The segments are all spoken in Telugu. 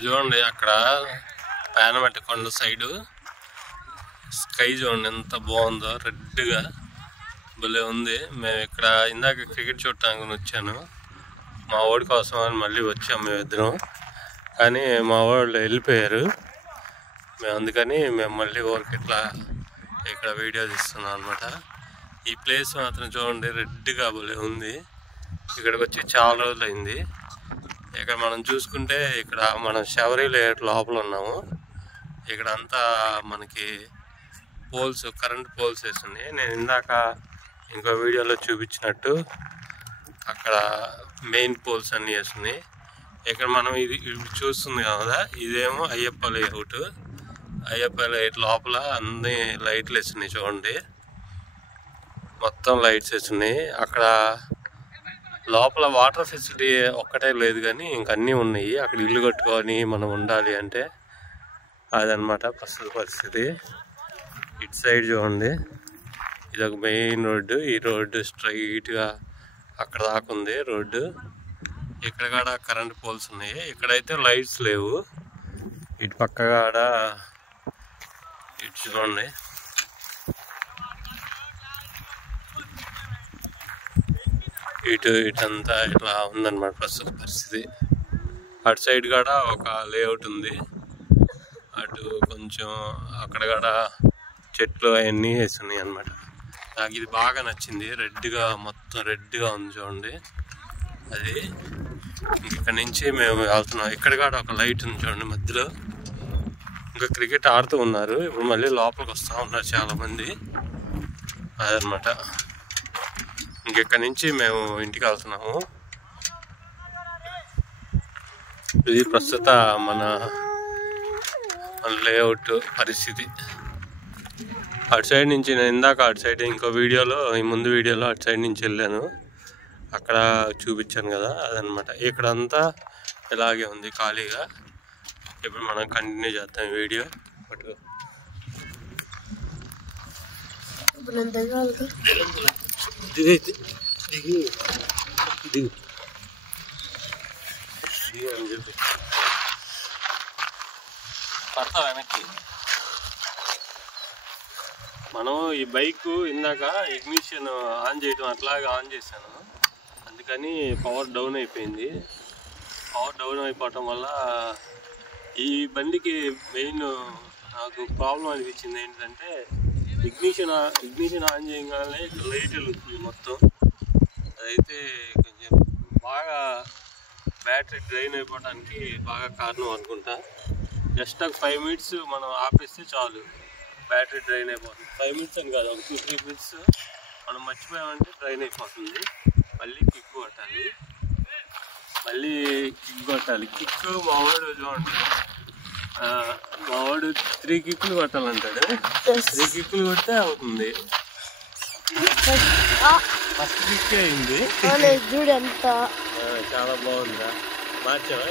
ఇక్కడ చూడండి, అక్కడ పానమట్ట కొండ సైడు స్కై చూడండి ఎంత బాగుందో, రెడ్గా భలే ఉంది. మేము ఇక్కడ ఇందాక క్రికెట్ చూడటానికి వచ్చాను, మా వాడి కోసం అని మళ్ళీ వచ్చాము మేమిద్దరం. కానీ మా వాళ్ళు వెళ్ళిపోయారు, అందుకని మేము మళ్ళీ ఊరికి ఇట్లా ఇక్కడ వీడియో తీస్తున్నాం అనమాట. ఈ ప్లేస్ మాత్రం చూడండి రెడ్గా భలే ఉంది. ఇక్కడికి వచ్చి చాలా రోజులు అయింది. ఇక్కడ మనం చూసుకుంటే ఇక్కడ మనం శబరి లేఅవుట్ లోపల ఉన్నాము. ఇక్కడ అంతా మనకి పోల్స్, కరెంట్ పోల్స్ వేస్తున్నాయి. నేను ఇందాక ఇంకో వీడియోలో చూపించినట్టు అక్కడ మెయిన్ పోల్స్ అన్నీ వేస్తున్నాయి. ఇక్కడ మనం ఇది చూస్తుంది కదా, ఇదేమో అయ్యప్ప లేఅవుట్. అయ్యప్ప లేఅవుట్ లోపల అన్ని లైట్లు వేస్తున్నాయి చూడండి, మొత్తం లైట్స్ వేస్తున్నాయి. అక్కడ లోపల వాటర్ ఫెసిలిటీ ఒక్కటే లేదు కానీ ఇంకన్నీ ఉన్నాయి. అక్కడ ఇల్లు కట్టుకొని మనం ఉండాలి అంటే అదనమాట ప్రస్తుత పరిస్థితి. ఇటు సైడ్ చూడండి, ఇది ఒక మెయిన్ రోడ్డు. ఈ రోడ్డు స్ట్రైట్గా అక్కడ దాకా ఉంది రోడ్డు. ఇక్కడ కూడా కరెంట్ పోల్స్ ఉన్నాయి. ఇక్కడైతే లైట్స్ లేవు. ఇటు పక్క కాడ ఇటు చూడండి, ఇటంతా ఇట్లా ఉందన్నమాట ప్రస్తుత పరిస్థితి. అటు సైడ్ కూడా ఒక లేఅవుట్ ఉంది. అటు కొంచెం అక్కడ కూడా చెట్లు అవన్నీ వేస్తున్నాయి అన్నమాట. నాకు ఇది బాగా నచ్చింది, రెడ్గా మొత్తం రెడ్గా ఉంది చూడండి. అది ఇక్కడ నుంచి మేము వెళ్తున్నాం. ఇక్కడ కూడా ఒక లైట్ ఉంది చూడండి మధ్యలో. ఇంకా క్రికెట్ ఆడుతూ ఉన్నారు. ఇప్పుడు మళ్ళీ లోపలికి వస్తూ ఉన్నారు చాలామంది. అదనమాట. ఇంకెక్కడి నుంచి మేము ఇంటికి వెళ్తున్నాము. ఇది ప్రస్తుత మన లేఅవుట్ పరిస్థితి. అటు సైడ్ నుంచి నేను ఇందాక అటు సైడ్ ఇంకో వీడియోలో, ఈ ముందు వీడియోలో అటు సైడ్ నుంచి వెళ్ళాను, అక్కడ చూపించాను కదా, అదనమాట. ఇక్కడంతా ఇలాగే ఉంది ఖాళీగా. ఇప్పుడు మనం కంటిన్యూ చేద్దాం వీడియో. పట్టుకో. పడతా వెనక్కి. మనం ఈ బైక్ ఇందాక ఇగ్నిషన్ ఆన్ చేయడం అట్లాగే ఆన్ చేశాను, అందుకని పవర్ డౌన్ అయిపోయింది. పవర్ డౌన్ అయిపోవటం వల్ల ఈ బండికి మెయిన్ నాకు ప్రాబ్లం అనిపించింది ఏంటంటే, ఇగ్నిషన్ ఆన్ చేయగానే లైట్ వెలుగుతుంది మొత్తం. అదైతే కొంచెం బాగా బ్యాటరీ డ్రైన్ అయిపోవడానికి బాగా కారణం అనుకుంటా. జస్ట్ ఒక 5 minutes మనం ఆపేస్తే చాలు, బ్యాటరీ డ్రైన్ అయిపోతుంది. 5 minutes అని కాదు, ఒక 2-3 minutes మనం మర్చిపోయామంటే డ్రైన్ అయిపోతుంది. మళ్ళీ కిక్ కొట్టాలి, కిక్ మా వాడు చూడండి, మా వాడు 3 కిక్లు కొట్టాలంటాడు. 3 కిక్లు కొడితే అవుతుంది. ఫస్ట్ కిక్ అయింది. చాలా బాగుందా? మార్చావా?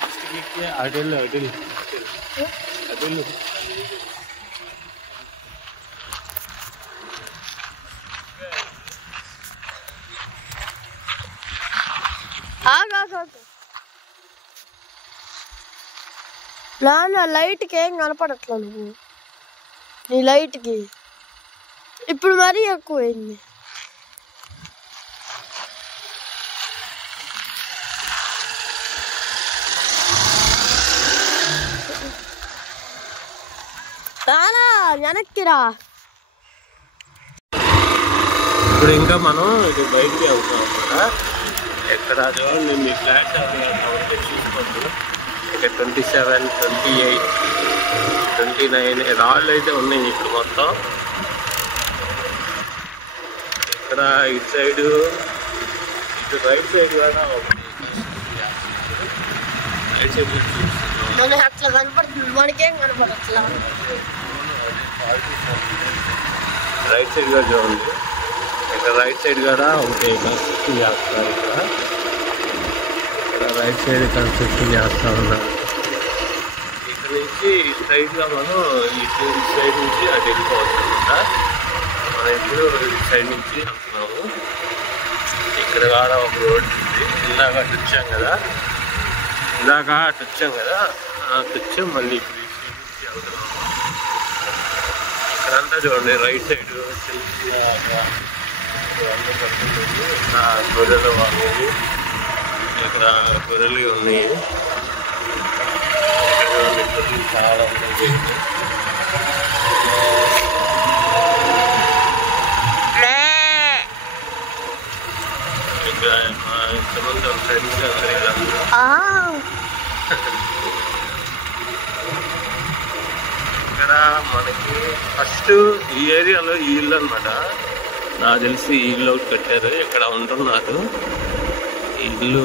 ఫస్ట్ కిక్ అటెళ్ళు. నా లైట్కి ఏం కనపడట్లా నువ్వు, నీ లైట్కి ఇప్పుడు మరీ ఎక్కువైంది. రానా వెనక్కిరా. ఇప్పుడు ఇంకా మనం ఇది బయటికి వెళ్తాం కదా. ఎక్కడ చూడండి, మీ ఫ్లాట్ చూసుకోండి. ఇక్కడ 27, 28, 29 రాళ్ళు అయితే ఉన్నాయి ఇప్పుడు మొత్తం. ఇక్కడ ఇటు సైడు, ఇటు రైట్ సైడ్ కూడా రైట్ సైడ్ అట్లా కనపడుతుంది, మనకేం కనపడట్లా. రైట్ సైడ్ కూడా చూడండి, ఇక్కడ రైట్ సైడ్ కూడా ఒకటి కన్స్ట్రక్షన్ చేస్తారు. ఇక్కడ రైట్ సైడ్ కన్స్ట్రక్షన్ చేస్తా ఉన్నారు. ఇక్కడ నుంచి స్ట్రైట్గా మనం ఇటు సైడ్ నుంచి అటు వెళ్ళిపోవచ్చు అనమాట. మనం ఇప్పుడు ఇటు సైడ్ నుంచి వెళ్తున్నాము. ఇక్కడ కూడా ఒక రోడ్ ఉంది. ఇందాక అటు వచ్చాం కదా, అటు వచ్చాం. మళ్ళీ ఇప్పుడు వెళ్తున్నాం. ఇక్కడంతా చూడండి, రైట్ సైడ్ గొర్రెలు వాళ్ళు, ఇక్కడ గొర్రెలు ఉన్నాయి. గొర్రెలు చాలా ఉన్నాయి. ఇంతమంది ఫ్రెండ్స్ ఇక్కడ మనకి ఫస్ట్ ఈ ఏరియాలో ఈ ఇల్లు అనమాట. నాకు తెలిసి ఈ ఇల్లు ఒకటి కట్టారు, ఇక్కడ ఉంటున్నారు. ఈ ఇల్లు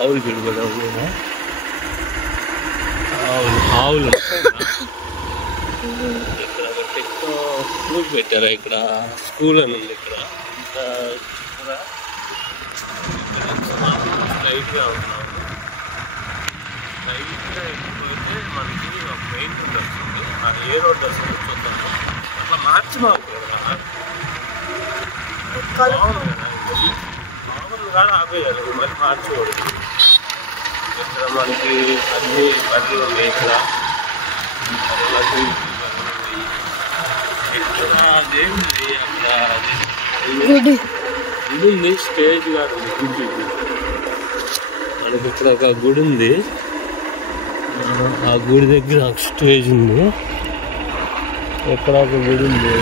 ఆవులు చూడబోదా, ఆవులు ఇక్కడ స్కూల్ పెట్టారు. ఇక్కడ స్కూల్ అని ఉంది. ఇక్కడ స్ట్రైట్గా ఉన్నాము. స్ట్రైట్గా వెళ్ళిపోతే మనకి ఒక మెయిన్ రోడ్ వస్తుంది. ఆ ఏ రోడ్ వస్తుంది చూద్దాము. అట్లా మార్చి మాకు బాగుంది కదా, బాగుంది కాదు ఆపేయాలి, మరి మార్చకూడదు. ఇక్కడ మనకి అన్ని బర్రెలు ఉన్నాయి. ఇక్కడ అదేంటి అక్కడ గుడి ఉంది, స్టేజ్ కాదు గుడి. మనకి ఇక్కడ ఒక గుడి ఉంది, ఆ గుడి దగ్గర ఒక స్టేజ్ ఉంది. ఇక్కడ ఒక గుడి ఉంది,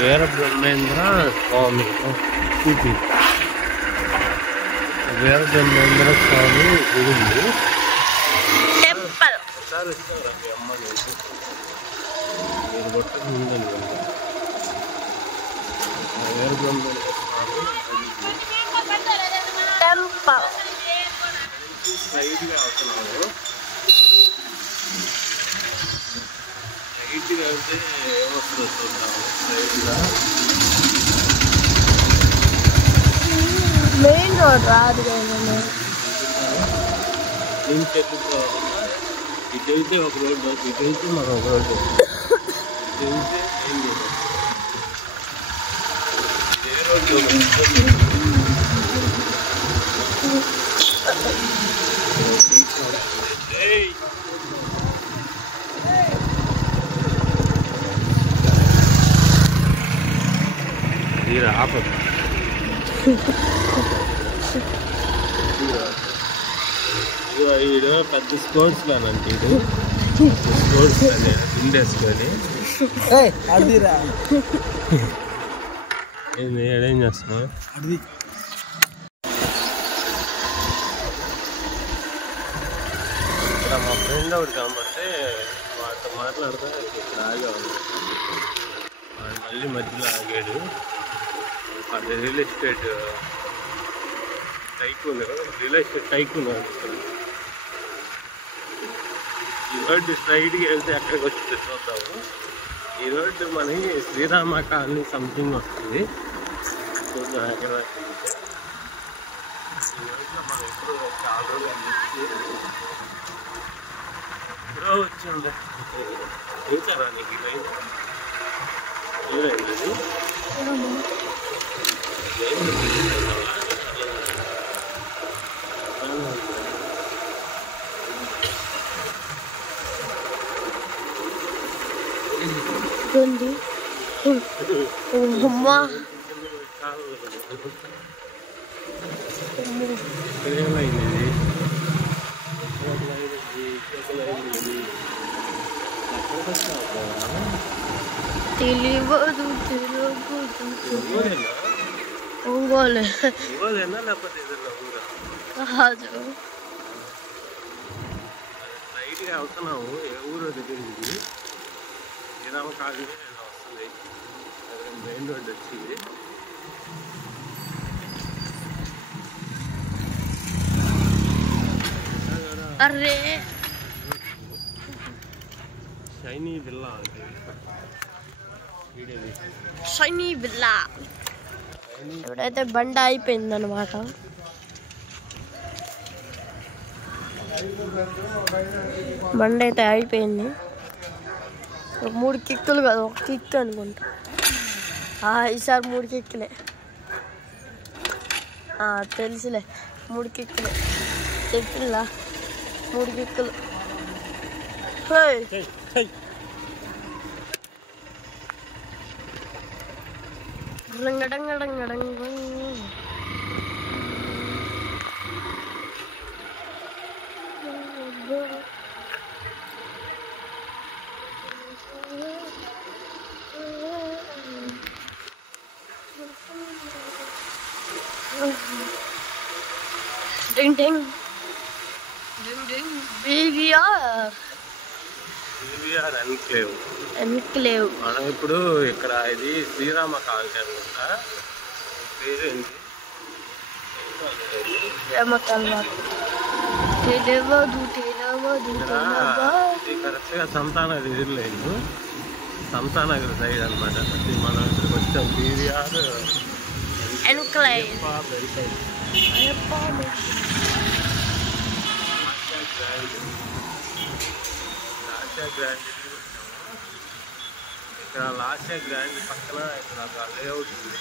వీరబ్రహ్మేంద్ర స్వామి కూర్చి, వీరబ్రహ్మేంద్ర స్వామి గుడి ఉంది. ఒకసారి ఇస్తారా మీ అమ్మ మీరు కొట్టకు ముందని వీరబ్రహ్మేంద్ర స్వామి స్ట్రైట్గా అవుతున్నాము. స్ట్రైట్గా వెళ్తే ఏమొస్తుందో చూద్దాము. స్ట్రైట్గా మెయిన్ రోడ్ రాదు ఏం చెట్లు. ఇటు వెళ్తే ఒక రోడ్డు, ఇటు వెళ్తే మరొక రోడ్డు, ఇటు వెళ్తే ఏం లేదు. ఏ రోడ్డు ఆపదు. వీడు పెద్ద స్పోర్ట్స్ మ్యాన్ అంటే, వీడు స్పోర్ట్స్ మ్యాన్ ఇండేసుకొని ఏం చేస్తున్నావు? ఇక్కడ మా ఫ్రెండ్ ఒకటి కాబట్టి వాటితో మాట్లాడితే ఇక్కడ ఆగాడు. మళ్ళీ మధ్యలో ఆగాడు. అది రియల్ ఎస్టేట్ టైకూన్, ఈ రోడ్డు స్ట్రైట్గా వెళ్తే ఎక్కడికి వచ్చింది చూద్దాము. ఈ రోడ్డు మనకి శ్రీరామ కాలనీ సంథింగ్ వస్తుంది. చూద్దాం ఎక్కడ వచ్చింది. ఈ రోడ్లో మనం ఎప్పుడు చాలా రోజులు ఎప్పుడో వచ్చింది. చూసారా నీకు ఇదైనా ఏమైంది? అమ్మా తెలియదు ఒంగోలు లేకపోతే కాదు. స్ట్రైట్గా వెళ్తున్నాము. ఏ ఊరు దగ్గర నుంచి శ్రీరామ కాలనీ వస్తుంది. మెయిన్ రోడ్ వచ్చింది. అరే షైనీ విల్లా అంటే షైనీ విల్లా. ఎప్పుడైతే బండ అయిపోయిందనమాట, బండి అయితే అయిపోయింది. 3 కిక్కులు కదా, ఒక కిక్ అనుకుంటా. ఈసారి 3 కిక్కులే. తెలుసులే 3 కిక్కులు చెప్పిల్లా 3 కిక్కులు Ding ding. Ding ding. BVR. BVR enclave. Enclave. మనం ఇప్పుడు ఇక్కడ ఇది శ్రీరామ కాలనీ అనుకుంటా. పేరేంటి? శ్రీరామ కాలనీ. తెలియదు. ఇది కరెక్ట్గా సంతానగర్ లేదు. సంతానగర్ సైడ్ అనమాట. మనం ఇక్కడికి వచ్చాం BVR ఎన్క్లేవ్. ఇక్కడ లాస్యా గ్రాండ్ పక్కన ఇక్కడ ఒక లేఅవుట్ ఉంది.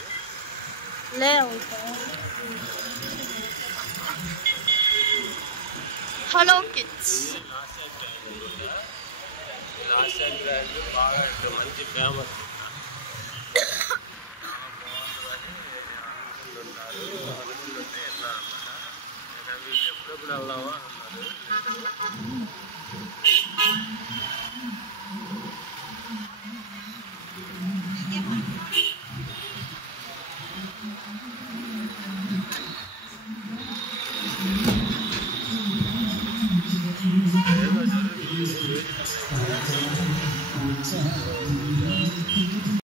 Hello kids. లాస్యా గ్రాండ్ బాగా మంచి ఫేమస్.